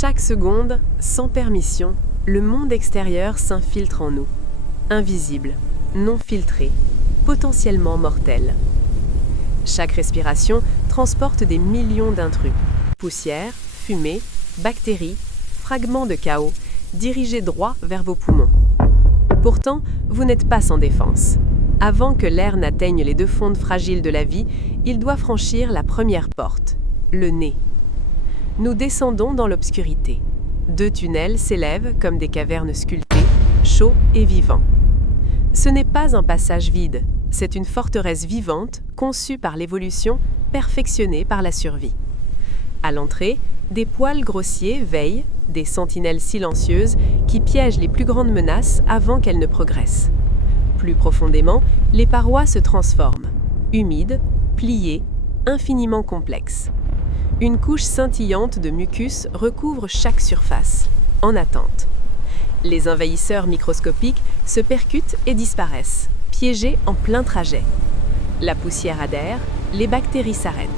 Chaque seconde, sans permission, le monde extérieur s'infiltre en nous. Invisible, non filtré, potentiellement mortel. Chaque respiration transporte des millions d'intrus. Poussière, fumée, bactéries, fragments de chaos, dirigés droit vers vos poumons. Pourtant, vous n'êtes pas sans défense. Avant que l'air n'atteigne les deux fondes fragiles de la vie, il doit franchir la première porte, le nez. Nous descendons dans l'obscurité. Deux tunnels s'élèvent comme des cavernes sculptées, chauds et vivants. Ce n'est pas un passage vide, c'est une forteresse vivante, conçue par l'évolution, perfectionnée par la survie. À l'entrée, des poils grossiers veillent, des sentinelles silencieuses qui piègent les plus grandes menaces avant qu'elles ne progressent. Plus profondément, les parois se transforment, humides, pliées, infiniment complexes. Une couche scintillante de mucus recouvre chaque surface, en attente. Les envahisseurs microscopiques se percutent et disparaissent, piégés en plein trajet. La poussière adhère, les bactéries s'arrêtent.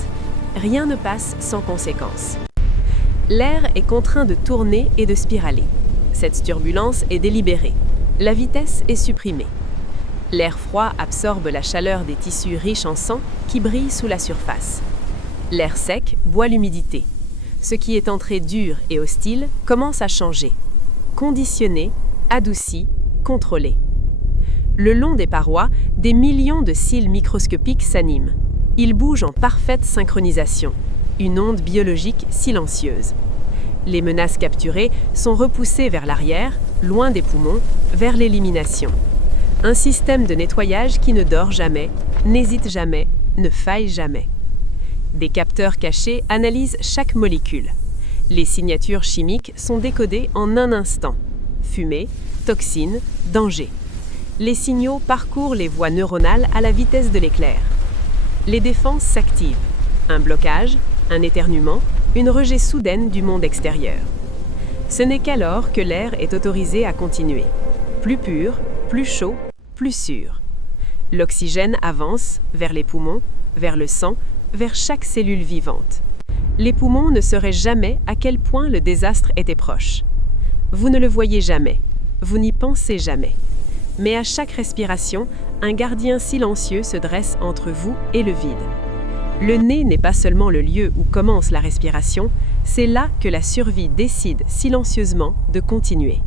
Rien ne passe sans conséquence. L'air est contraint de tourner et de spiraler. Cette turbulence est délibérée. La vitesse est supprimée. L'air froid absorbe la chaleur des tissus riches en sang qui brillent sous la surface. L'air sec boit l'humidité. Ce qui est entré dur et hostile commence à changer. Conditionné, adouci, contrôlé. Le long des parois, des millions de cils microscopiques s'animent. Ils bougent en parfaite synchronisation, une onde biologique silencieuse. Les menaces capturées sont repoussées vers l'arrière, loin des poumons, vers l'élimination. Un système de nettoyage qui ne dort jamais, n'hésite jamais, ne faille jamais. Des capteurs cachés analysent chaque molécule. Les signatures chimiques sont décodées en un instant. Fumée, toxines, danger. Les signaux parcourent les voies neuronales à la vitesse de l'éclair. Les défenses s'activent. Un blocage, un éternuement, une rejet soudaine du monde extérieur. Ce n'est qu'alors que l'air est autorisé à continuer. Plus pur, plus chaud, plus sûr. L'oxygène avance vers les poumons, vers le sang, vers chaque cellule vivante. Les poumons ne sauraient jamais à quel point le désastre était proche. Vous ne le voyez jamais, vous n'y pensez jamais. Mais à chaque respiration, un gardien silencieux se dresse entre vous et le vide. Le nez n'est pas seulement le lieu où commence la respiration, c'est là que la survie décide silencieusement de continuer.